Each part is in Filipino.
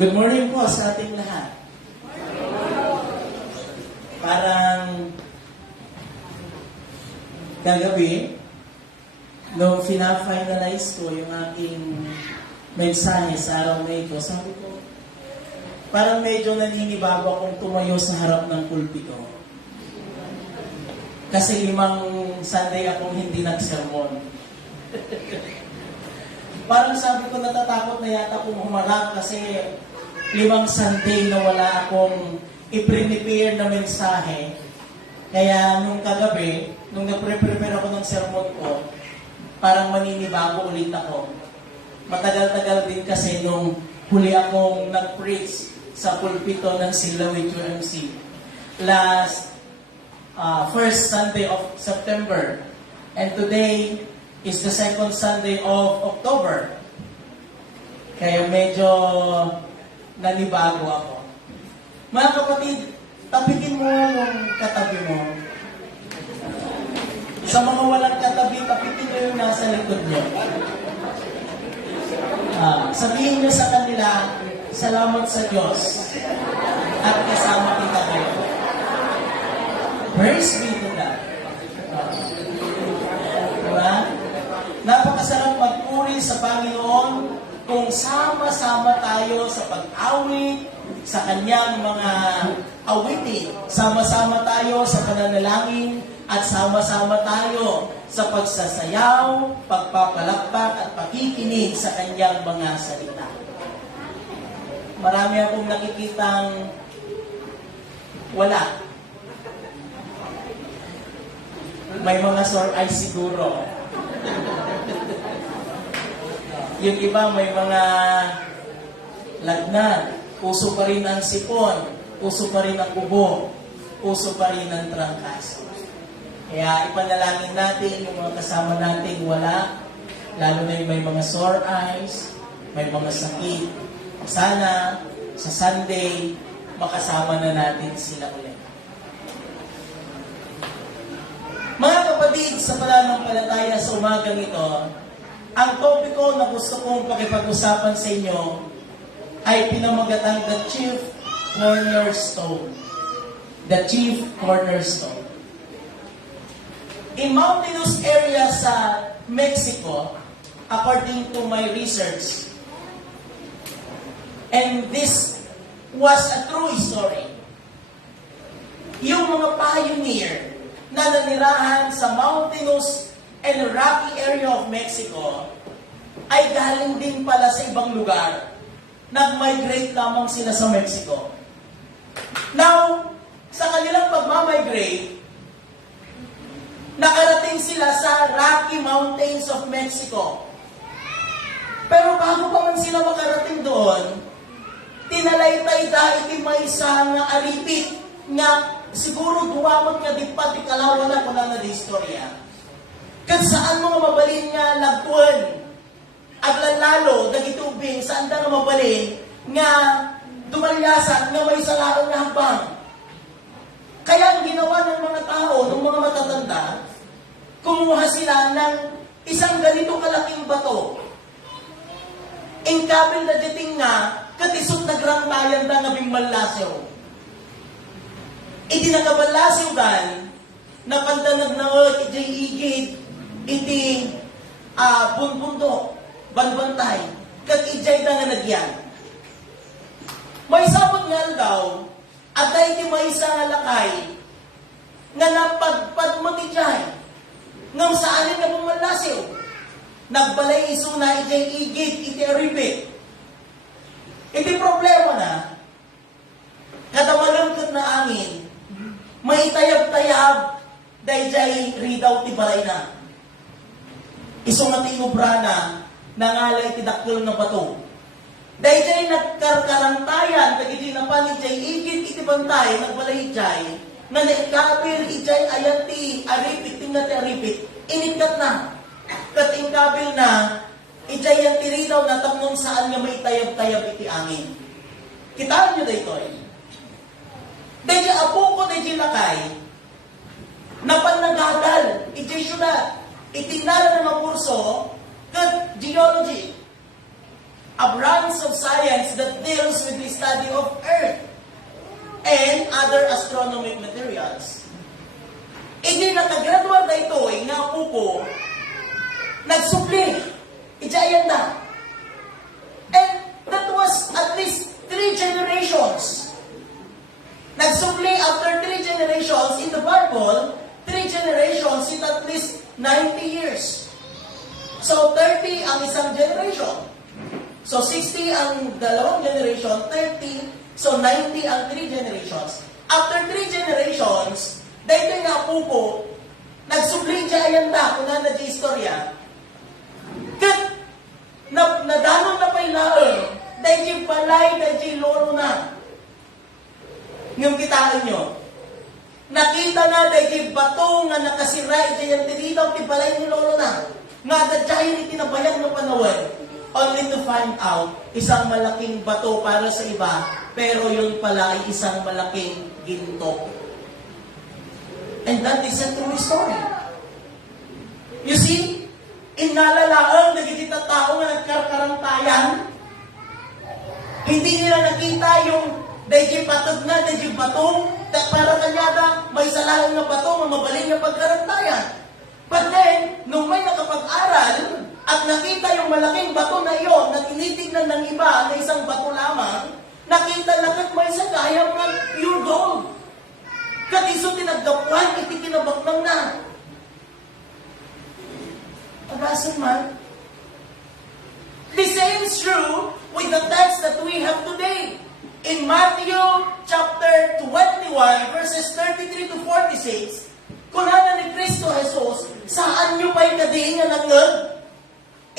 Good morning po sa ating lahat. Parang kagabi, nung fina-finalize ko yung aking mensahe sa araw na ito, sabi ko, parang medyo naninibago akong tumayo sa harap ng pulpito. Kasi 5 Sunday akong hindi nagsermon. Parang sabi ko, natatakot na yata akong humarap kasi 5 Sunday na wala akong i-prepare na mensahe. Kaya nung kagabi, nung nag-prepare ako ng sermon ko, parang maninibago ulit ako. Matagal-tagal din kasi nung huli akong nag-preach sa pulpito ng Silawit UMC. Last first Sunday of September. And today is the second Sunday of October. Kaya medyo nanibago ako. Mga kapatid, tapikin mo yung katabi mo. Sa mga walang katabi, tapikin mo yung nasa likod niyo. Sabihin niyo sa kanila, salamat sa Diyos at kasama kita kayo. Praise be to God. Diba? Napakasarap magpuri sa Panginoon kung sama-sama tayo sa pag-awit, sa kanyang mga awitin. Sama-sama tayo sa pananalangin at sama-sama tayo sa pagsasayaw, pagpapalakpak at pakikinig sa kanyang mga salita. Marami akong nakikitang wala. May mga sore eyes siguro. Yung iba may mga lagnat, puso pa rin ang sipon, puso pa rin ang ubo, puso pa rin ang trangkaso. Kaya ipanalangin natin yung mga kasama nating wala, lalo na yung may mga sore eyes, may mga sakit. Sana sa Sunday, makasama na natin sila ulit. Mga kapatid, sa pananampalataya sa umagang ito, ang topiko na gusto kong pakipag-usapan sa inyo ay pinamagatang The Chief Cornerstone. The Chief Cornerstone. In mountainous area sa Mexico, according to my research, and this was a true story, yung mga pioneer na nanirahan sa mountainous and rocky area of Mexico ay galing din pala sa ibang lugar. Nag-migrate lamang sila sa Mexico. Now, sa kanilang pag-migrate, nakarating sila sa Rocky Mountains of Mexico. Pero bago pa man sila makarating doon, tinalaytay dahil may isang aripit nga siguro duwamot nga di pati kalawan na kung na di istorya. Kat saan mga mabalin nga nagtuan, aglalalo, dagitubing, saan da nga mabalin, nga dumalyasan, nga may salaon nga habang. Kaya ang ginawa ng mga tao, ng mga matatanda, kumuha sila ng isang ganito kalaking bato. Ingkabil na dating nga, katisot na grantayan na nga bimbalasyo. Iti nakabalasyo gan, napantanag na iti igid, iti bunbundok, banbantay, kag ijay na nga nagyan. May sabot nga daw, at iti may isa nga lakay, nga napagpad mo ti jay, ngam saanin nga bumalasyo, nagbalay iso na ijay igid, iti aripit. Iti problema na, kada malungkot na angin, may tayab-tayab, dahil ridaw ti balay na. Iso nga tinubra na, nangalay ti dakkel na bato. Dahil nagkarkarantayan, kagiti na pa ni jay igit iti bantay, nagbalay jay, nga naikabir ijay ayan ti aripit, ting na ti aripit, initkat na. Kat ingkabil na, ijay yan ti ridaw na tamnon saan nga may tayab-tayab iti angin. Kitaan nyo dito eh. Dahil apo ko dahil lakay, napannagadal, ijay syudad, itinala ng mga kurso, kat geology, a branch of science that deals with the study of Earth and other astronomic materials. Hindi nakagraduate na ito, nga po ko, nagsupli, ijayan na. And that was at least 3 generations. Nagsupli after 3 generations in the Bible, 3 generations is at least 90 years. So 30 ang isang generation. So 60 ang dalawang generation, 30, so 90 ang 3 generations. After 3 generations, dahil nga po ko, nagsubli dyan na, kung na di istorya, kat, nadanon na pa'y laang, dahil balay, dahil loro na. Ngayon kitaan nyo, nakita na dahil bato nga nakasiray, dahil tinitaw, tibalay ni loro na. Nga dahil ni tinabayag na panawan, only to find out, isang malaking bato para sa iba, pero yun pala ay isang malaking ginto. And that is a true story. You see, inalalaang nagigita tao na nagkarkarantayan, hindi nila nakita yung dahil patog na, dahil bato, para kanyata may salalang na bato, mamabaling na pagkarantayan. But then, nung may nakapag-aral, at nakita yung malaking bato na iyon, na tinitignan ng iba na isang bato lamang, nakita na kat may sagayang ng pure gold. Katiso tinagdapuan, itikinabaknang na. Agasan man. The same is true with the text that we have today. In Matthew chapter 21, verses 33 to 46, kunana ni Kristo Jesus, saan nyo pa'y kadiingan ng ngag?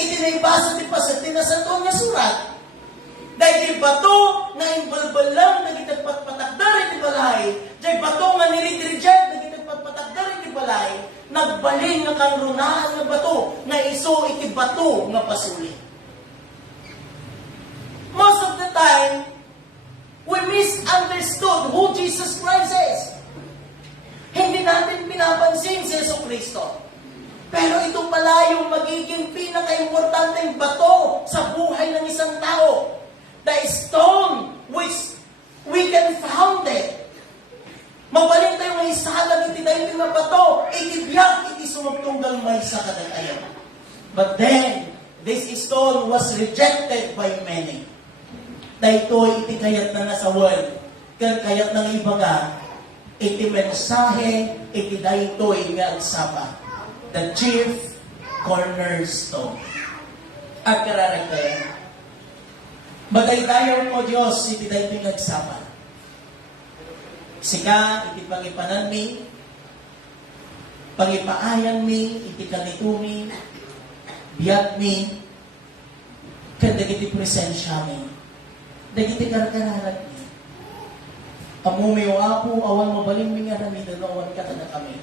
Itinaybasa ti pasat, tinasanto niya surat. Dahil bato na imbalbal lang, nagitagpatpatagdari ti balay, dahil bato nga niridirigyan, nagitagpatpatagdari ti balay, nagbaling nga kang runaan nga bato, nga iso iti bato nga pasuli. Most of the time, we misunderstood who Jesus Christ is. Hindi natin pinapansin si Yesu Kristo. Pero ito pala yung magiging pinaka-importanteng bato sa buhay ng isang tao. The stone which we can found it. Mabaling tayo may isalag iti tayo na bato, itibiyag iti sumagtunggal may sa kadatayan. But then, this stone was rejected by many. Dahito iti kayat na nasa world, kayat ng iba nga, iti mensahe, iti dahito'y nga agsapa. The chief cornerstone. At kararag tayo, madaydayaw mo Diyos, iti dahito'y nga agsapa. Sika, iti pangipanan mi, pangipaayan mi, iti kanitumi, biyag mi, kadagiti presensya mi. Dagiti karkararag ni. Amumiyo apo, awan mabaling mi nga rami, dalawan ka na kami.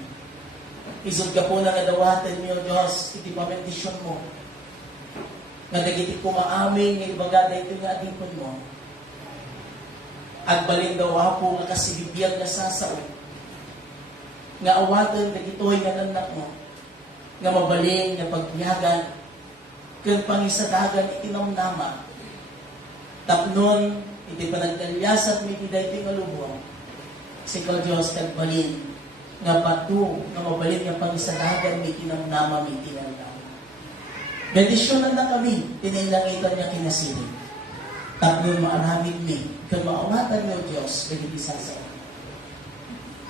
Isod ka po na kadawatan niyo, Diyos, iti pamendisyon mo. Nga dagiti kumaamin, nga ibaga ito nga adipon mo. Agbaling daw apo, nga kasibibiyag na sasao. Nga awatan, dagito'y nga nanak mo. Nga mabaling, nga pagbiyagan, kung pangisadagan itinamnama. Tapnon, iti panagdalyasat mi iti daytoy nga lubong. Sikaw Diyos kagbalin nga patu nga mabalin nga pangisadagan mi tinamnama mi tinamnama. Bendisyonan na kami, tinailangitan niya kinasiling. Tapnon maaramid mi, kag maawatan niyo Diyos, dagiti sasa.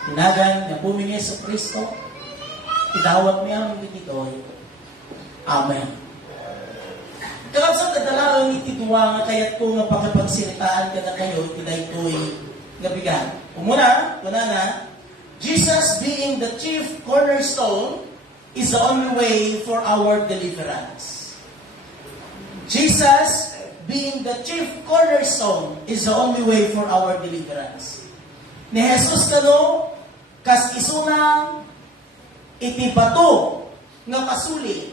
Tinagan nga bumingi sa Kristo, idawat mi ang ititoy. Amen. Kakabsang nagdalaang itituwa nga kayat ko nga pakapagsiritaan ka na kayo, tilay ko'y gabigan. Umuna, kunana, Jesus being the chief cornerstone is the only way for our deliverance. Jesus being the chief cornerstone is the only way for our deliverance. Ni Jesus kano, kas isuna, iti bato nga pasuli,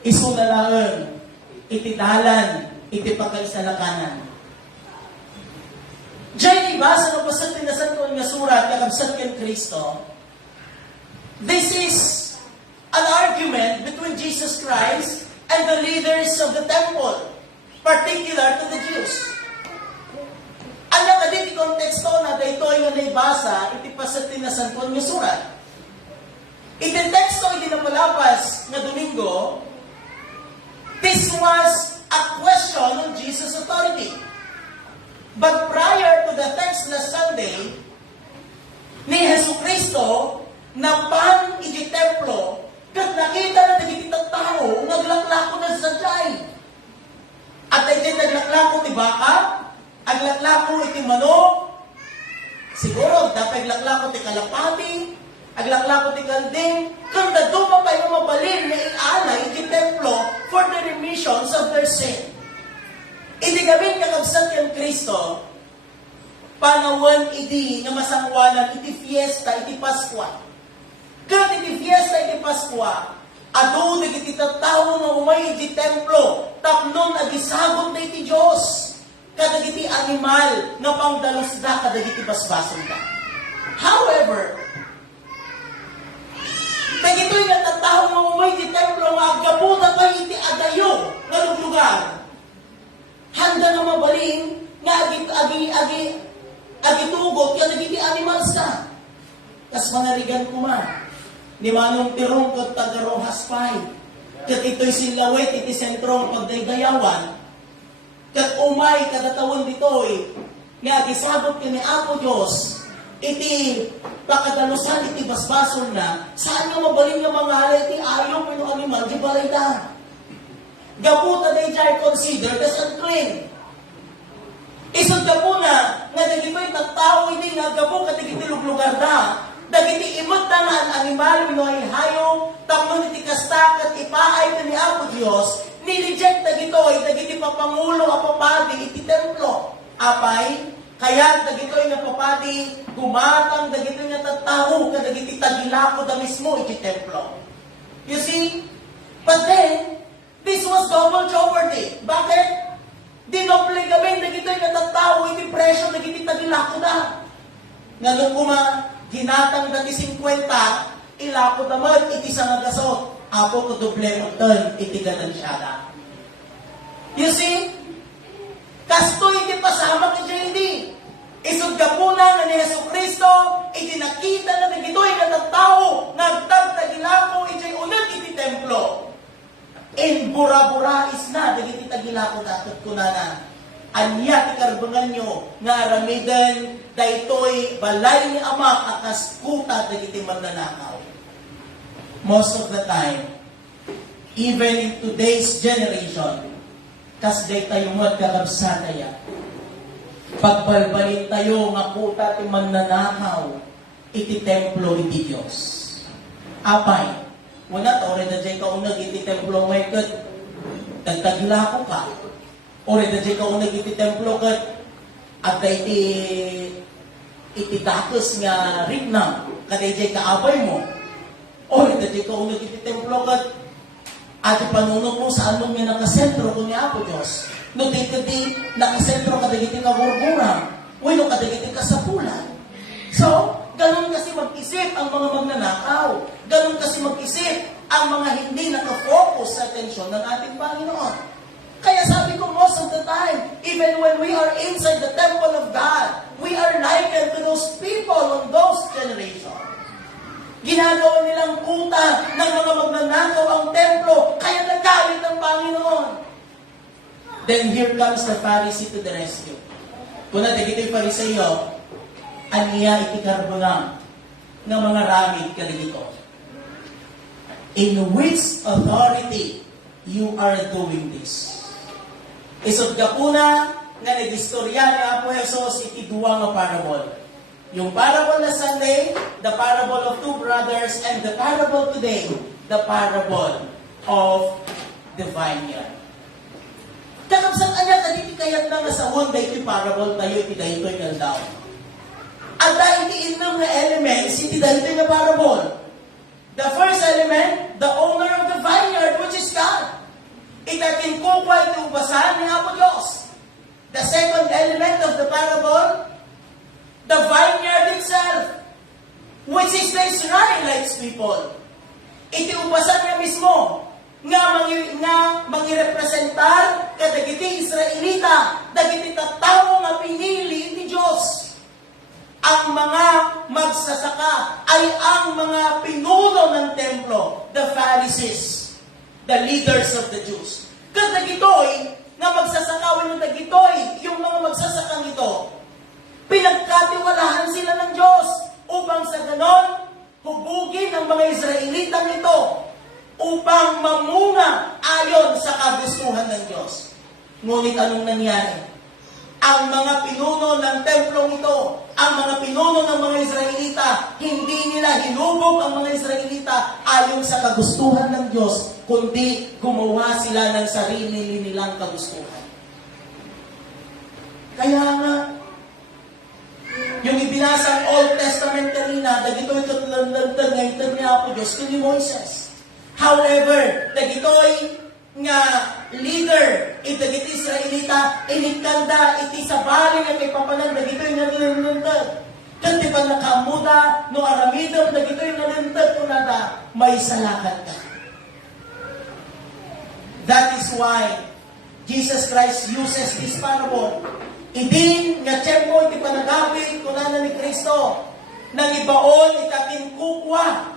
isuna laeng, iti dalan, iti pagkaisalakanan. Diyan ibasa ng pasal tinasantuan nga surat, kakabsat ken Kristo, this is an argument between Jesus Christ and the leaders of the temple, particular to the Jews. nga naibasa, iti pasat tinasan ko nga surat. Iti teksto iti napalapas nga Domingo, this was a question on Jesus' authority. But prior to the text na Sunday, ni Jesu Cristo, na pan iti templo, kat nakita na nagiti tao, naglaklako na sa jay. At iti naglaklako ti baka, aglaklako iti manok, siguro, dapat aglaklako ti kalapati, aglaklako ti kalding, kung naduma pa yung mabalin na ialay iti templo for the remissions of their sin. Iti gabing kakabsat yung Kristo, panawan iti nga masangwanan iti fiesta, iti Paskwa. Kat iti fiesta, iti Paskwa, ado nagiti tattawo nga umay iti templo, tapnon agisagot na iti Diyos. Kadagiti animal nga pangdalusda, kadagiti basbason ka. However, dagito'y natataho nga umay iti templo nga agabuta pa iti adayo nga lugar. Handa nga mabaling nga agitugot nga dagiti animals ka. Kas manarigan ko man, ni Manong Tirong kat tagarong haspay, kat ito'y silawet iti sentrong pagdaydayawan, kat umay kadatawan dito'y nga gisabot ka ni Apo Diyos, iti pakadalusan iti basbason na, saan nga mabaling nga mga halay iti ayaw pino animal, di balay da. Gaputa day jay consider as unclean. Isod ka po na, nga dagito'y tattao hindi nga gapo katigiti lugar da, dagiti imot na nga ang animal, mino ay hayo, tamon iti kastak at ipaay ka ni Apo Diyos, nireject dagito'y, dagiti papangulo a papadi iti templo. Apay, kaya dagito'y nga papadi, gumatang dagito'y nga tattao, kadagiti tagilako da mismo iti templo. You see? But then, this was double jeopardy. Bakit? Dinoble gamin, dagito'y nga tattao, iti presyo, dagiti tagilako da. Nga nung ginatang dati 50, ilako naman, iti sa nagasot. Apo ko doble mo ton, iti ganansyada. You see? Kasto iti pasama ni JD. Isod ka po na nga ni Jesu Cristo, iti nakita na nagito'y katatawo, nagtagtagilako, iti unag iti templo. In bura-bura is na, dagiti tagilako datot ko na. Anya ti karbangan nyo, nga aramidan, daytoy balay ni Ama, akas kuta dagiti magnanakaw. Most of the time, even in today's generation, kas day tayo magkakabsataya, pagbalbalin tayo nga kuta ti magnanakaw, iti templo iti Diyos. Apay, wala to, rin na dyan ka unag iti templo may kat, tagtagilako ka, o rin na dyan ka unag iti templo kat, at iti dakos nga rignam, kada dyan ka abay mo, o rin na dyan ka unag iti templo kat, at ipanunong mo sa anong nga nakasentro ko ni Apo Diyos. No di nakasentro kadagiti kaburburan, o no kadagiti kasapulan. So, ganun kasi mag-isip ang mga magnanakaw. Ganun kasi mag-isip ang mga hindi nakafocus sa atensyon ng ating Panginoon. Kaya sabi ko, most of the time, even when we are inside the temple of God, we are likened to those people on those generations. Ginagawa nilang kuta ng mga magnanakaw ang templo, kaya nagalit ang Panginoon. Then here comes the Pharisee to the rescue. Kuna dagito'y Phariseo, aniya iti karbunang ng mga ramid kadagito. In which authority you are doing this? Isod ka puna nga nag-istorya ni Apo Jesus iti duwa nga parable. Yung parable na Sunday, the parable of two brothers, and the parable today, the parable of the vineyard. Kakabsat anya kaditi kayat na nga sa one day iti parable tayo iti daytoy nga daw. At dahil iti innom nga elements iti daytoy nga parable. The first element, the owner of the vineyard, which is God. Itating kupay iti ubasan ni Apo Diyos. The second element of the parable, the vineyard itself, which is the Israelites people. Iti ubasan niya mismo, nga mangirepresentar kadagiti Israelita, dagiti tattao nga pinili ni Diyos. Ang Pharisees, the leaders of the Jews. Kat dagitoy, nga magsasakawan ng dagitoy, yung mga magsasakang ito, pinagkatiwalahan sila ng Diyos upang sa ganon, hubugin ang mga Israelitang ito upang mamunga ayon sa kagustuhan ng Diyos. Ngunit anong nangyari? Ang mga pinuno ng templong ito, ang mga pinuno ng mga Israelita, hindi nila hinubog ang mga Israelita ayon sa kagustuhan ng Diyos, kundi gumawa sila ng sarili nilang kagustuhan. Kaya nga, yung ibinasang Old Testament kanina, dagito'y katulad ngayon ni Apo Diyos, ni Moises. However, dagito'y nga leader, dagiti Israelita, inikanda, iti sabali nga kay papanan, dagito'y nalundag. Kandi pa nakamuda, no aramidam, dagito'y nalundag kung nada, may salakan ka. That is why Jesus Christ uses this parable. Idin nga tiyempo iti panagapit kunana ni Kristo nang ibaon itakin kukwa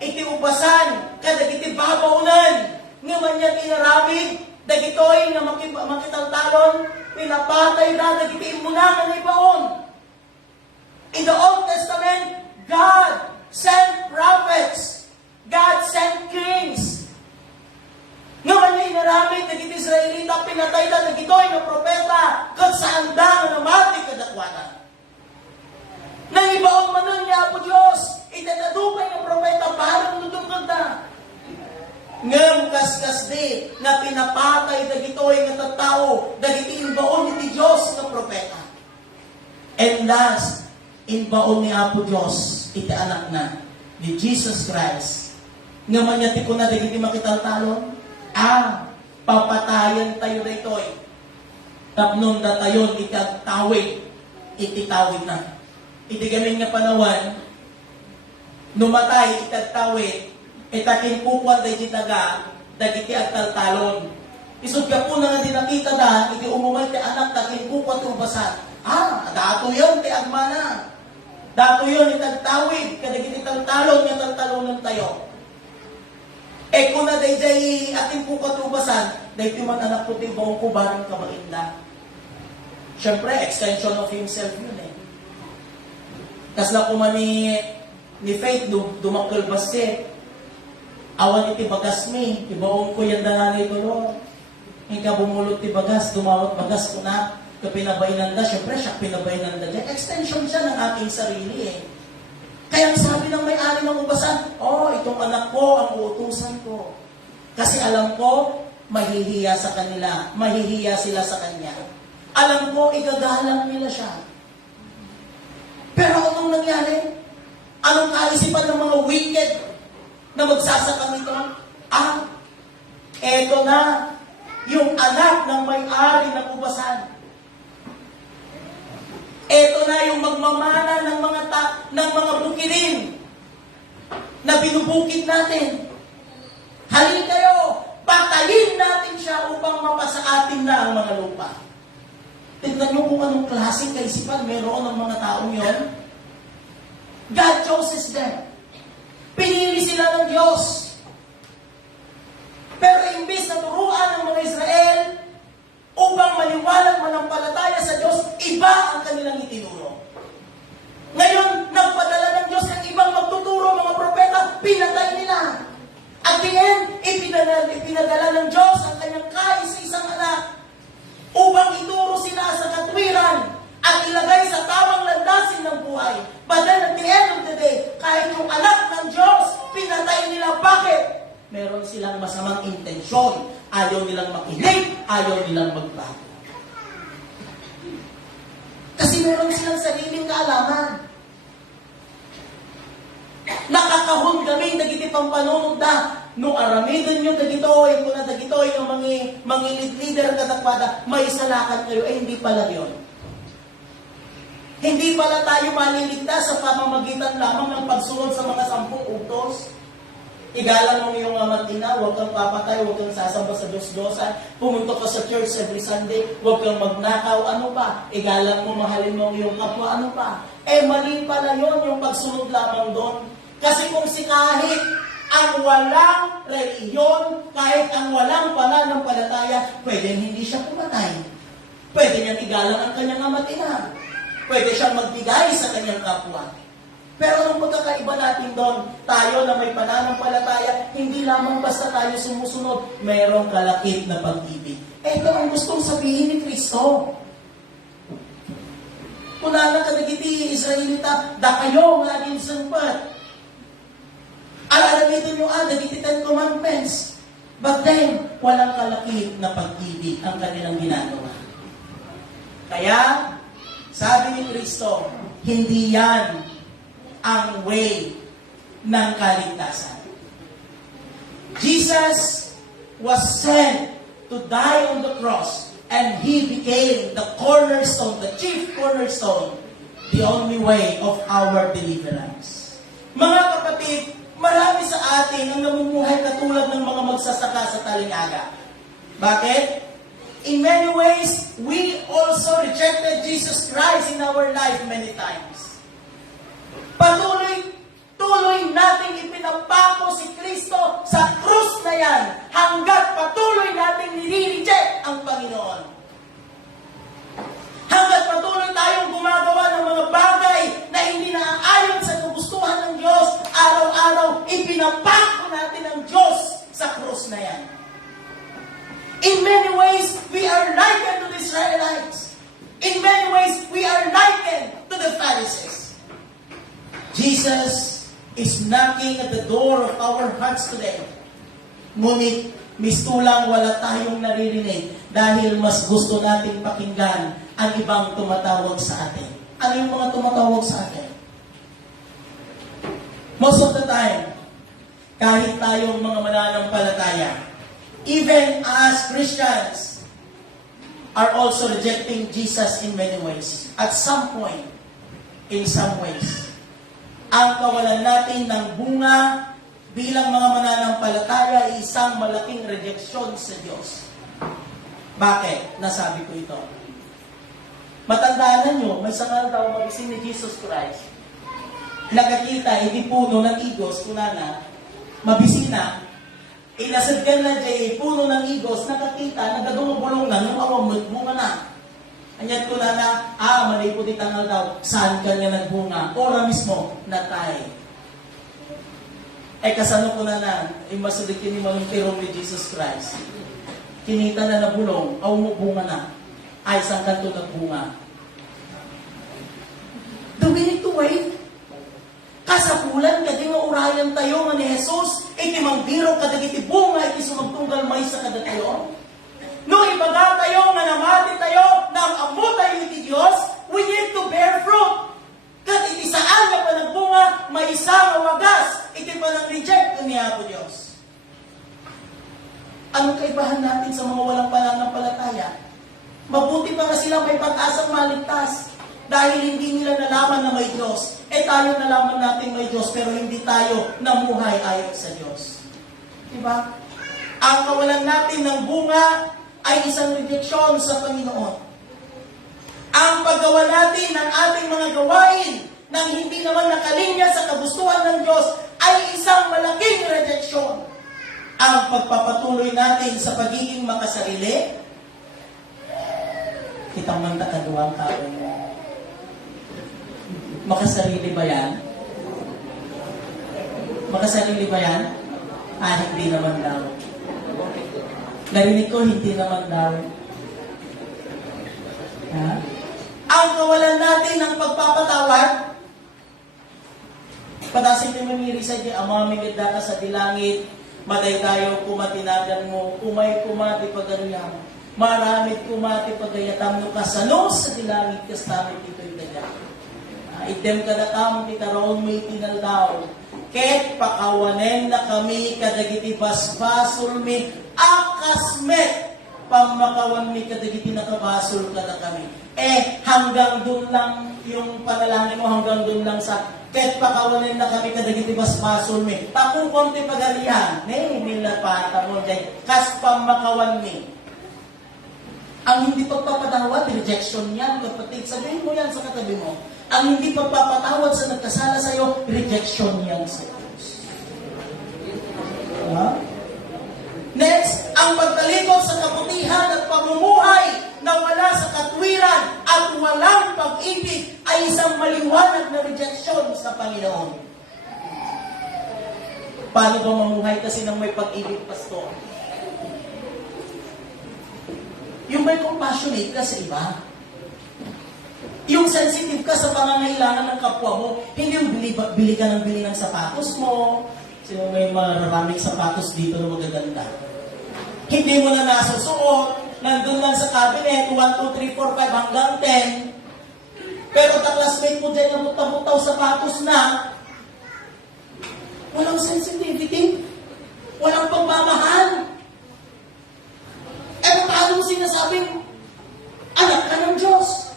iti ubasan kada iti babaunan nga man niya tinaramid dagitoy nga makitaltalon pinapatay na dagiti imunangan ni ibaon. In the Old Testament, God sent prophets, God sent kings. Nga man niya inaramid dagiti Israelita pinatay na dagitoy nga propeta kat saan da nga namati kadakwana. Nang ibaon man nun niya po Diyos, itatadupay ng propeta parang nutungkod na. Ngam kaskas di na pinapatay dagitoy nga tattao dagiti inbaon ni Diyos nga propeta. And last, inbaon ni Apo Diyos iti anak na ni Jesus Christ. Nga man niya tiko na dagiti makitaltalon, papatayan tayo daytoy. Tapnon da tayon itagtawid, ititawid na. Iti gamin nga panawan, numatay itagtawid, itakin kukwal day jitaga, dagiti agtaltalon. Isod ka po na nga dinakita da, iti umumay ti anak, takin kukwal ti ubasan. Dato yun, ti agmana. Dato yun, itagtawid, kadagiti taltalon, nga taltalonan tayo. Kung na day jay ating kukwal ti ubasan, day ti man anak ko ti baong kubarang kamainda. Siyempre, extension of himself yun Kasla kuma ni Faith, dumakal baste. Awan iti bagas mi, ibaong ko yan dananay ko Lord. Ika bumulot ti bagas, dumawat bagas ko na, kapinabaynan da, syempre siya pinabaynan da. Extension siya ng aking sarili Kaya sabi ng may-ari ng ubasan, itong anak ko, ang uutusan ko. Kasi alam ko, mahihiya sa kanila, mahihiya sila sa kanya. Alam ko, igagalang nila siya. Pero anong nangyari? Anong kaisipan ng mga wicked na magsasakang ito? Eto na, yung anak ng may-ari ng ubasan. Eto na yung magmamana ng mga bukidin na binubukid natin. Halin kayo, patayin natin siya upang mapasa atin na ang mga lupa. Tignan nyo kung anong klaseng kaisipan meron ng mga taong yon. God chooses them. Pinili sila ng Diyos. Pero imbis na turuan ng mga Israel upang maniwalag manampalataya sa Diyos, iba ang kanilang itinuro. Ngayon, nagpadala ng Diyos ng ibang magtuturo, mga propeta, pinatay nila. At the end, ipinadala ng Diyos ang kanyang kaisa-isang anak upang ituro sila sa katwiran at ilagay sa tamang landasin ng buhay. But then at the end of the day, kahit yung anak ng Diyos, pinatay nila. Bakit? Meron silang masamang intensyon. Ayaw nilang makinig, ayaw nilang magbago. Kasi meron silang sariling kaalaman. Nakakahon kami, dagiti pang panunod na, nung aramidon nyo dagitoy, kung na dagitoy, yung mga leader katakpada, may salakan kayo, hindi pala yun. Hindi pala tayo maliligtas sa pamamagitan lamang ng pagsunod sa mga 10 utos. Igalang mo yung amatina, huwag kang papatay, huwag kang sasamba sa Diyos-Diyosan, pumunta ka sa church every Sunday, huwag kang magnakaw, ano pa? Igalang mo, mahalin mo yung kapwa, ano pa? Mali pala yun, yung pagsunod lamang doon. Kasi kung si kahit ang walang reliyon, kahit ang walang pananampalataya, pwede hindi siya pumatay. Pwede niyang igalang ang kanyang ama't ina. Pwede siyang magbigay sa kanyang kapwa. Pero anong pagkakaiba natin doon? Tayo na may pananampalataya, hindi lamang basta tayo sumusunod, mayroong kalakip na pag-ibig. Ito ang gustong sabihin ni Kristo. Kunala kadagiti Israelita, da kayo nga din sumpat. Alam nyo dagiti 10 commandments. But then, walang kalakip na pag-ibig ang kanilang ginagawa. Kaya, sabi ni Kristo, hindi yan ang way ng kaligtasan. Jesus was sent to die on the cross, and He became the cornerstone, the chief cornerstone, the only way of our deliverance. Mga kapatid, marami sa atin ang namumuhay katulad ng mga magsasaka sa talingaga. Bakit? In many ways, we also rejected Jesus Christ in our life many times. Tuloy nating ipinapako si Kristo sa krus na yan hanggat patuloy nating nire-reject ang Panginoon. Hanggat patuloy tayong gumagawa ng mga bagay na hindi naaayon sa kagustuhan ng Diyos, araw-araw ipinapako natin ang Diyos sa krus na yan. In many ways, we are likened to the Israelites. In many ways, we are likened to the Pharisees. Jesus is knocking at the door of our hearts today. Ngunit, mistulang wala tayong naririnig dahil mas gusto nating pakinggan ang ibang tumatawag sa atin. Ano yung mga tumatawag sa atin? Most of the time, kahit tayong mga mananampalataya, even as Christians, are also rejecting Jesus in many ways. At some point, in some ways, ang kawalan natin ng bunga bilang mga mananampalataya ay isang malaking rejeksyon sa Diyos. Bakit? Nasabi ko ito. Matandaan nyo, may sangal daw magising ni Jesus Christ. Nakakita, hindi puno ng igos, kunana, mabisina, inasadgan na dyan, puno ng igos, nakakita, nagadumabulong na, yung awang bunga na. Anyat ko na malipot itangal daw, saan ka niya nagbunga? Ora mismo, natay. Kasano ko na, masulit kini malumpirong ni Jesus Christ. Kinita na nabulong, mo bunga na. Ay, saan ka ito nagbunga? Do we need to wait? Kasapulan, kadi nga urayan tayo nga ni Jesus, itimambiro kadagiti bunga, iti sumagtunggal may sa kadatayo. No ibaga tayo nga namati tayo na ang amo tayo iti Diyos, we need to bear fruit. Kat iti saan nga pa nagbunga, may isang wagas, iti pa nang reject niya po Diyos. Anong kaibahan natin sa mga walang pananampalataya? Mabuti pa nga sila may pag-asang maligtas dahil hindi nila nalaman na may Diyos. Tayo nalaman natin may Diyos pero hindi tayo namuhay ayon sa Diyos. Diba? Ang kawalan natin ng bunga ay isang rejeksyon sa Panginoon. Ang paggawa natin ng ating mga gawain nang hindi naman nakalinya sa kagustuhan ng Diyos ay isang malaking rejeksyon. Ang pagpapatuloy natin sa pagiging makasarili, kitang manda kaduwang tao. Makasarili ba yan? Makasarili ba yan? Hindi naman daw. Narinig ko, hindi naman daw. Ha? Ang kawalan natin ng pagpapatawad, padasin ni Mamiri sa ang mga mingid ka sa dilangit, maday tayo kumatinagan mo, umay kumati paganuyan, maramit kumati pagayatam no kasano sa dilangit kastamit ito'y daya. Item ka na kam, titaroon may tinaldaw, ket pakawanen na kami kadagiti basbasol mi akasmet pamakawan mi kadagiti nakabasol ka na kami. Hanggang doon lang yung panalangin mo, hanggang doon lang sa ket pakawanen na kami kadagiti basbasol mi. Takong konti pagarihan, nilapata mo dyan, kas pamakawan mi. Ang hindi pagpapatawad, rejection yan, kapatid. Sabihin mo yan sa katabi mo. Ang hindi pagpapatawad sa nagkasala sa'yo, rejection yan sa Diyos. Ha? Next, ang pagtalikod sa kabutihan at pamumuhay na wala sa katwiran at walang pag-ibig ay isang maliwanag na rejection sa Panginoon. Paano ba mamuhay kasi ng may pag-ibig, Pastor? Yung may compassionate ka sa iba. Yung sensitive ka sa pangangailangan ng kapwa mo. Hindi yung bili ka ng bili ng sapatos mo. Sino may maraming sapatos dito na magaganda. Hindi mo na nasusuot. Nandun lang sa cabinet, 1, 2, 3, 4, 5 hanggang 10. Pero ta-classmate mo dyan na butaw-butaw sapatos na, walang sensitivity. Walang pagmamahal. Eh, paano mo sinasabing, anak ka ng Diyos?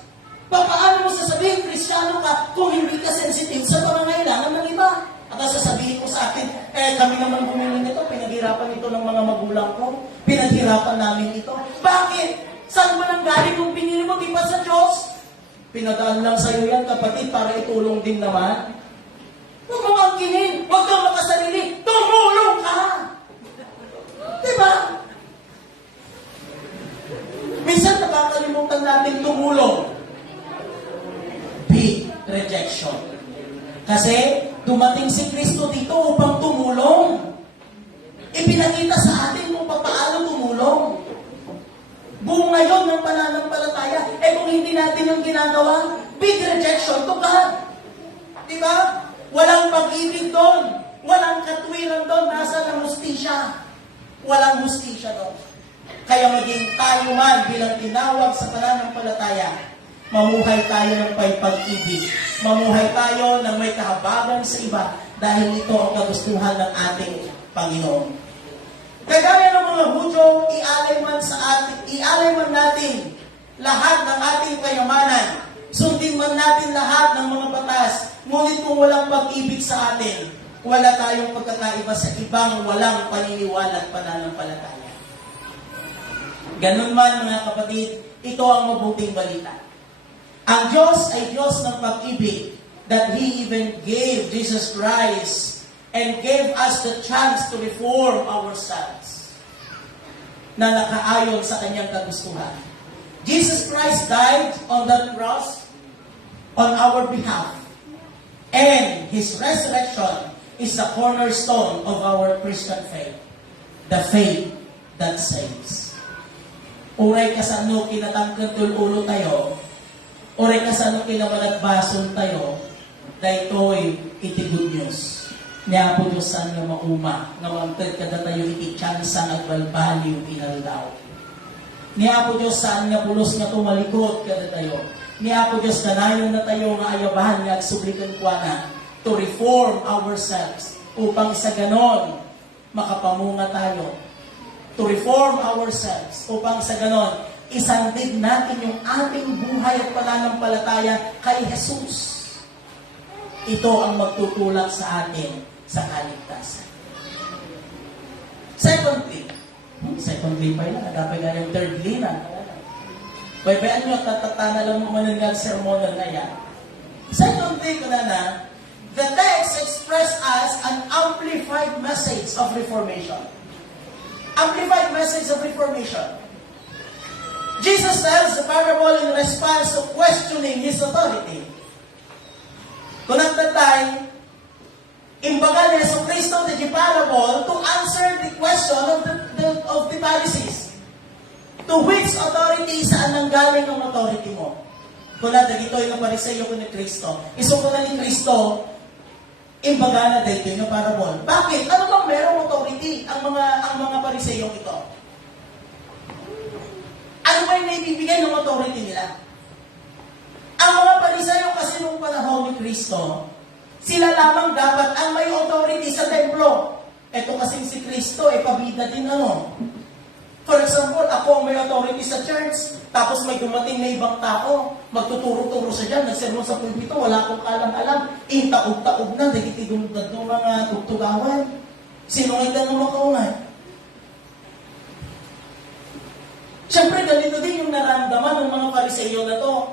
Paano mo sasabihin, Kristiyano ka, kung hindi ka sensitive sa pangangailangan ng iba? At sasabihin mo sa akin, kami naman bumili nito, pinaghirapan ito ng mga magulang ko, pinaghirapan namin ito. Bakit? Saan mo nang galing kung pinili mo, di ba sa Diyos? Pinadaan lang sa'yo yan, kapatid, para itulong din naman. Huwag mong angkinin, huwag kang makasarili, tumulong ka! Diba? Minsan nakakalimutan natin tumulong. Big rejection. Kasi dumating si Kristo dito upang tumulong. Ipinakita sa atin kung paano tumulong. Buong ngayon ng pananampalataya, kung hindi natin yung ginagawa, big rejection to God. Diba? Walang pag-ibig doon. Walang katwiran doon. Nasa ng hustisya. Walang hustisya doon. Kaya maging tayo man bilang tinawag sa pananampalataya, mamuhay tayo ng pag-ibig. Mamuhay tayo ng may kahabagan sa iba dahil ito ang kagustuhan ng ating Panginoon. Kagaya ng mga Hudyo, ialay man natin lahat ng ating kayamanan. Sundin man natin lahat ng mga batas. Ngunit kung walang pag-ibig sa atin, wala tayong pagkakaiba sa ibang walang paniniwala at pananampalataya. Ganun man mga kapatid, ito ang mabuting balita. Ang Diyos ay Diyos ng pag-ibig, that He even gave Jesus Christ and gave us the chance to reform ourselves na nakaayon sa Kanyang kagustuhan. Jesus Christ died on that cross on our behalf, and His resurrection is the cornerstone of our Christian faith, the faith that saves. Uray kasano kinatangkan ulo tayo, uray kasano kinamalagbason tayo, dahil iti good news. Niya po Diyos saan nga mauma, nga wangtad kada tayo iti tsansang at balbaliw inaldaw. Niya po Diyos saan nga pulos nga tumalikod kada tayo. Niya po Diyos kanayon na tayo nga ayabahan nga at sublikan kwa na to reform ourselves upang sa ganon makapamunga tayo. To reform ourselves upang sa ganon isandig natin yung ating buhay at pananampalataya kay Jesus. Ito ang magtutulak sa atin sa kaligtasan. Secondly pa yun, dapat nga yung thirdly na. Baybayan nyo, tatatana lang mo mananggang sermon na yan. Secondly ko na, the text express us an amplified message of reformation. Amplified message of reformation. Jesus tells the parable in response to questioning His authority. Kung nagtatay, imbaga ni Yesu Cristo the parable to answer the question of the Pharisees. To which authority, saan nanggaling ang authority mo? Kung dito yung pariseyo ko ni Cristo. Isong ko na ni Cristo, imbaga na dito yung parable. Bakit? Ano bang merong authority ang mga pariseyong ito? Ano ba yung naibibigay ng authority nila? Ang mga pariseyo kasi nung panahon ni Cristo, sila lamang dapat ang may authority sa templo. Ito kasing si Cristo, pabida din ano. For example, ako ang may authority sa church, tapos may dumating na ibang tao, magtuturo-turo sa dyan, nagsermon sa pulpito, wala akong alam-alam, taog-taog na, dagiti-dumdad ng mga tugtugawan. Sino ngayon na makaunay? Siyempre, ganito din yung naramdaman ng mga pariseyo na to.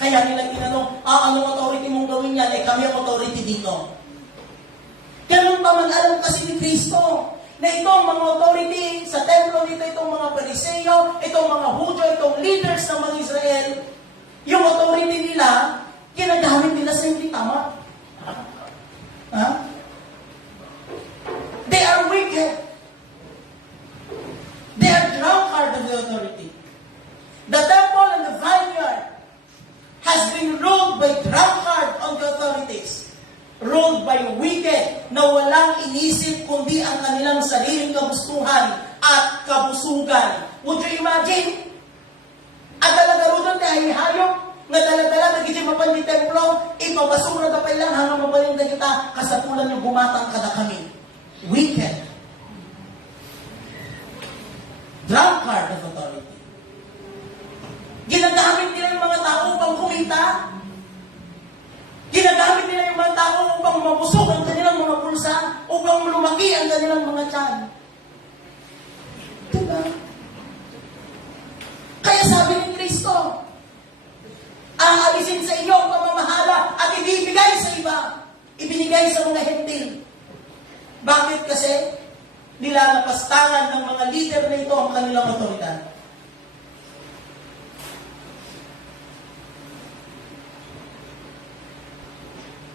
Kaya nila tinanong, anong authority mong gawin yan? Kami ang authority dito. Ganun pa man alam kasi ni Kristo. na itong mga authority sa templo nito, itong mga Pariseo, itong mga Hudyo, itong leaders ng mga Israel, yung authority nila, ginagamit nila sa hindi tama. Ha? They are wicked. They are drunkard of the authority. The temple and the vineyard has been ruled by drunkard of the authorities. Ruled by wicked na walang inisip kundi ang kanilang sariling kagustuhan at kabusugan. Would you imagine? At talagaro doon dahil hayop nga dala-dala nagiging mapan di templo, ipabasura na pa ilang hanggang mabaling na kita kasapulan yung gumatang kada kami. Wicked. Drunkard of authority. Ginagamit nila yung mga tao upang kumita. Ginagamit nila yung mga tao upang mabusog ang kanilang mga pulsa, upang lumaki ang kanilang mga tiyan. Diba? Kaya sabi ni Kristo, aalisin sa inyo ang pamamahala at ibibigay sa iba. Ibinigay sa mga hentil. Bakit kasi? Nilalapastangan ng mga leader na ito ang kanilang otoridad.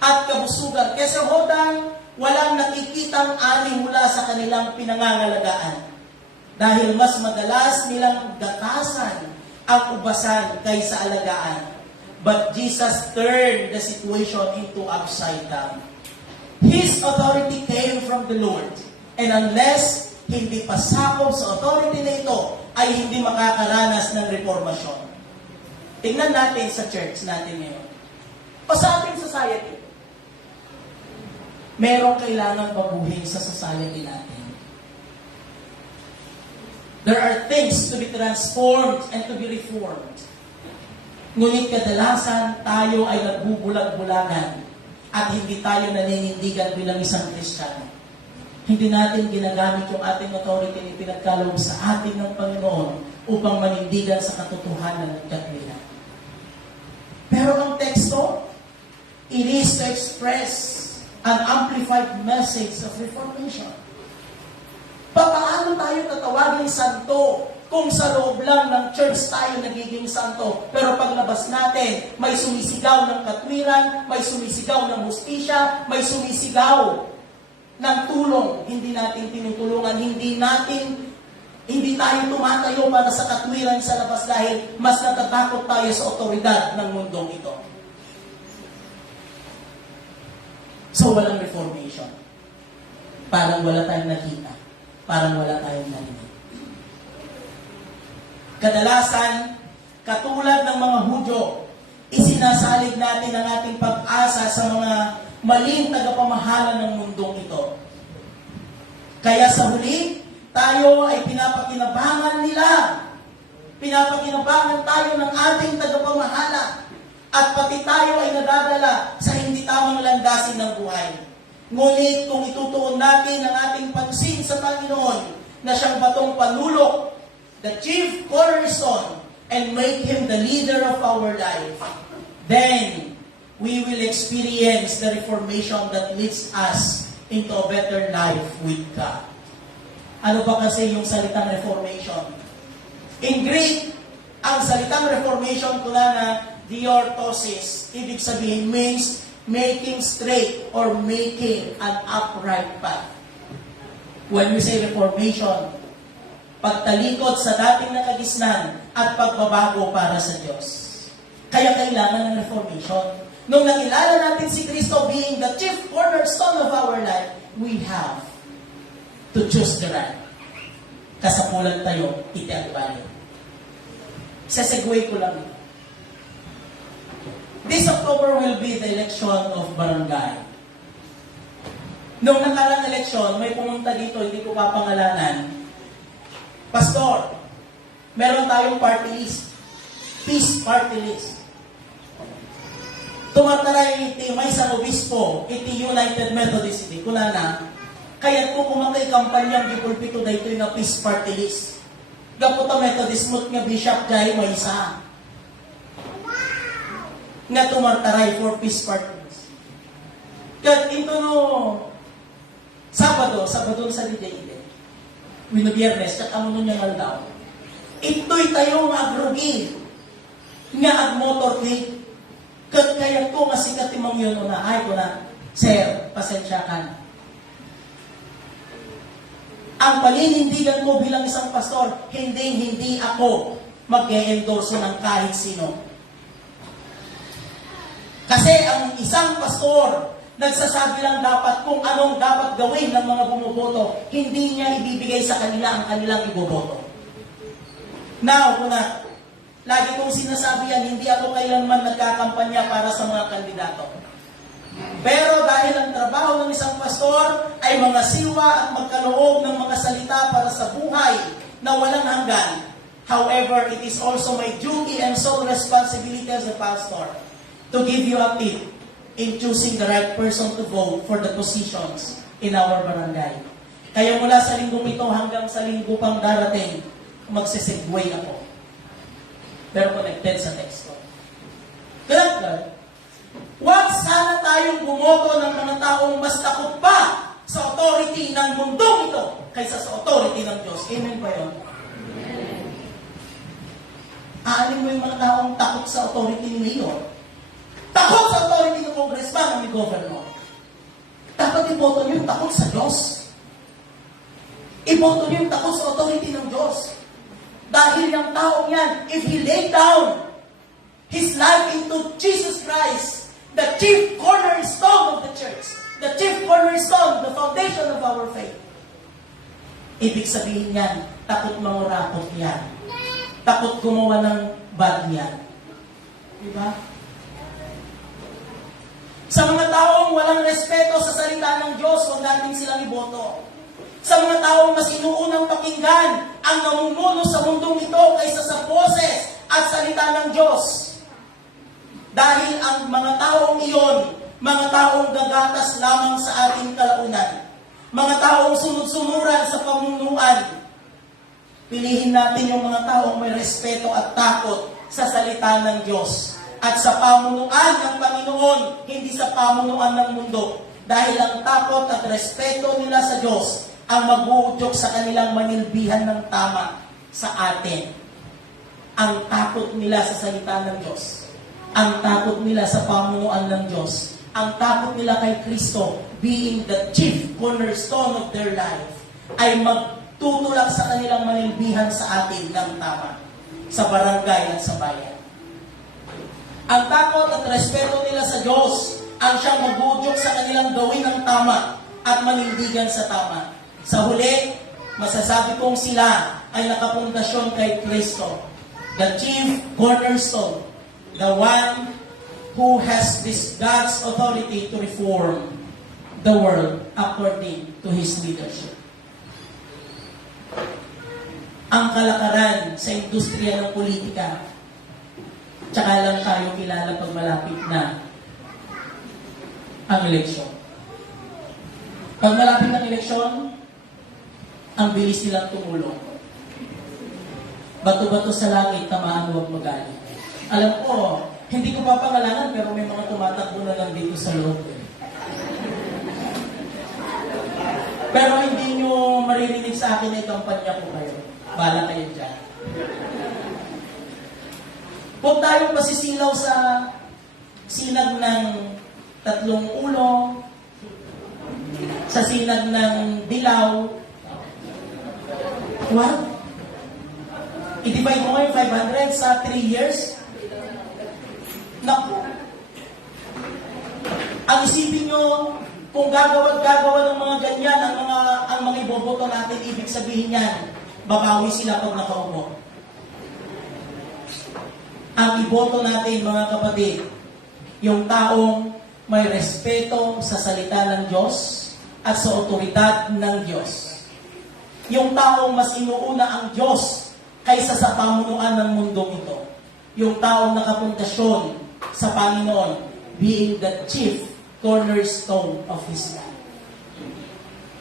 At kabusugan. Kasi hodang walang nakikitang ani mula sa kanilang pinangangalagaan. Dahil mas madalas nilang gatasan ang ubasan kaysa alagaan. But Jesus turned the situation into upside down. His authority came from the Lord. And unless hindi pasakop sa authority na ito, ay hindi makakaranas ng reformasyon. Tingnan natin sa church natin ngayon. O sa ating society. Merong kailangan baguhin sa society natin. There are things to be transformed and to be reformed. Ngunit kadalasan tayo ay nagbubulag-bulagan at hindi tayo naninindigan bilang isang Kristiyano. Hindi natin ginagamit yung ating authority na pinagkaloob sa atin ng Panginoon upang manindigan sa katotohanan ng katwiran. Pero ang teksto, it is to express an amplified message of reformation. Paano tayo tatawagin santo kung sa loob lang ng church tayo nagiging santo? Pero paglabas natin, may sumisigaw ng katwiran, may sumisigaw ng hustisya, may sumisigaw ng tulong. Hindi natin tinutulungan, hindi tayo tumatayo para sa katwiran sa labas dahil mas natatakot tayo sa otoridad ng mundong ito. So, walang reformation. Parang wala tayong nakita. Parang wala tayong narinig. Kadalasan, katulad ng mga Hudyo, isinasalig natin ang ating pag-asa sa mga maling tagapamahala ng mundong ito. Kaya sa huli, tayo ay pinapakinabangan nila. Pinapakinabangan tayo ng ating tagapamahala. At pati tayo ay nadadala sa hindi tamang landasin ng buhay. Ngunit kung itutuon natin ang ating pansin sa Panginoon na siyang batong panulok, the chief cornerstone, and make Him the leader of our life, then we will experience the reformation that leads us into a better life with God. Ano ba kasi yung salitang reformation? In Greek, ang salitang reformation na diorthosis, ibig sabihin means making straight or making an upright path. When we say reformation, pagtalikod sa dating nakagisnan at pagbabago para sa Diyos. Kaya kailangan ng reformation. Nung nakilala natin si Kristo being the chief cornerstone of our life, we have to choose the right. Kasapulan tayo, itiagbayo. Sasegue ko lang ito. This October will be the election of barangay. Nung nakarang eleksyon, may pumunta dito, hindi ko papangalanan. Pastor, meron tayong party list. Peace party list. Tumataray iti may sa obispo, iti United Methodist, iti kunana, kaya't ko kumakay kampanyang di pulpito na ito yung peace party list. Gaputa Methodist mo't nga bishop dahil may isa. Nga tumartaray for peace party list. Kat ito no, Sabado sa DJ. Wino biyernes, kat amo nun yung daw. Ito'y tayo nga agrugi, nga agmotor ni, kat kaya to nga sikat imang yun una, ay ko na, sir, pasensya ka na. Ang paninindigan mo bilang isang pastor, hindi ako mag-e-endorso ng kahit sino. Kasi ang isang pastor, nagsasabi lang dapat kung anong dapat gawin ng mga bumuboto, hindi niya ibibigay sa kanila ang kanilang iboboto. Now, kuna, lagi kong sinasabi yan, hindi ako kailanman nagkakampanya para sa mga kandidato. Pero dahil ang trabaho ng isang pastor ay mga siwa at magkaloob ng mga salita para sa buhay na walang hanggan. However, it is also my duty and sole responsibility as a pastor to give you a tip in choosing the right person to vote for the positions in our barangay. Kaya mula sa linggong ito hanggang sa linggo pang darating, magsisegue ako. Pero connected sa text ko. Kaya, wag sana tayong bumoto ng mga taong mas takot pa sa authority ng mundong ito kaysa sa authority ng Diyos. Amen ba yun? Aanin mo yung mga taong takot sa authority ni Mayor. Takot sa authority ng congressman o ni governor. Dapat iboto niyo yung takot sa Diyos. Iboto niyo yung takot sa authority ng Diyos. Dahil yung taong yan, if he laid down his life into Jesus Christ, the chief cornerstone of the church, the chief cornerstone, the foundation of our faith. Ibig sabihin yan, takot mangurakot yan. Takot gumawa ng bad yan. Diba? Sa mga taong walang respeto sa salita ng Diyos, huwag natin silang iboto. Sa mga taong mas inuunang pakinggan ang namumuno sa mundong ito kaysa sa boses at salita ng Diyos. Dahil ang mga taong iyon, mga taong gagatas lamang sa ating kalaunan, mga taong sunod-sunuran sa pamunuan, pilihin natin yung mga taong may respeto at takot sa salita ng Diyos at sa pamunuan ng Panginoon, hindi sa pamunuan ng mundo. Dahil ang takot at respeto nila sa Diyos ang mag-uudyok sa kanilang manilbihan ng tama sa atin. Ang takot nila sa salita ng Diyos, ang takot nila sa pamunuan ng Diyos, ang takot nila kay Kristo, being the chief cornerstone of their life, ay magtutulak sa kanilang manilbihan sa atin ng tama, sa barangay at sa bayan. Ang takot at respeto nila sa Diyos ang siyang mag-uudyok sa kanilang gawin ng tama at manindigan sa tama. Sa huli, masasabi kong sila ay nakapundasyon kay Kristo, the chief cornerstone, the one who has this God's authority to reform the world according to His leadership. Ang kalakaran sa industriya ng politika, tsaka lang tayo kilala pag malapit na ang eleksyon. Pag malapit ng eleksyon, ang bilis nilang tumulong. Bato-bato sa langit, tamaan huwag magaling. Alam ko, hindi ko papangalanan, pero may mga tumatakbo na lang dito sa loob. Pero hindi nyo maririnig sa akin na ikampanya ko kayo. Bala kayo dyan. Huwag tayong pasisilaw sa sinag ng tatlong ulo, sa sinag ng dilaw. What? I-divide mo ngayon 500 sa 3 years? Naku. Ang isipin nyo, kung gagawa ng mga ganyan, ang mga iboboto natin, ibig sabihin yan, babawi sila pag nakaupo. Ang iboto natin, mga kapatid, yung taong may respeto sa salita ng Diyos at sa otoridad ng Diyos. Yung taong mas inuuna ang Diyos kaysa sa pamunuan ng mundong ito. Yung taong nakapundasyon sa Panginoon, being the chief cornerstone of His life.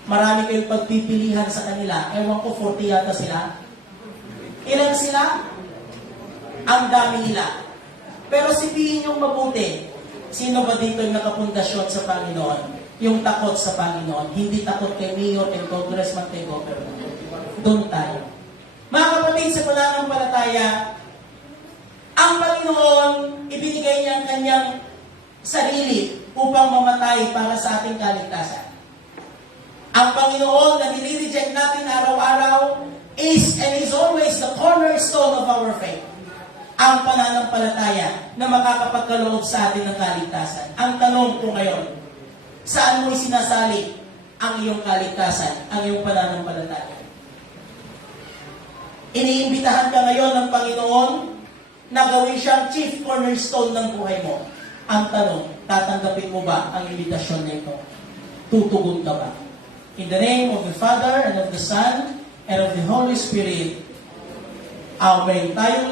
Marami kayong pagpipilihan sa kanila. Ewan ko, 40 yata sila. Ilan sila? Ang dami nila. Pero sipihin yung mabuti. Sino ba dito yung nakapundasyon sa Panginoon? Yung takot sa Panginoon. Hindi takot kay mayor, kay congressman, kay governor. doon tayo. Mga kapatid, sa pananampalataya, ang Panginoon, ibinigay niya ang kanyang sarili upang mamatay para sa ating kaligtasan. Ang Panginoon na nire-reject natin araw-araw is and is always the cornerstone of our faith. Ang pananampalataya na makakapagkaloob sa atin ng kaligtasan. Ang tanong ko ngayon, saan mo isinasali ang iyong kaligtasan, ang iyong pananampalataya? Iniimbitahan ka ngayon ng Panginoon na gawin siyang chief cornerstone ng buhay mo. Ang tanong, tatanggapin mo ba ang imbitasyon na ito? Tutugon ka ba? In the name of the Father, and of the Son, and of the Holy Spirit, Amen. Tayong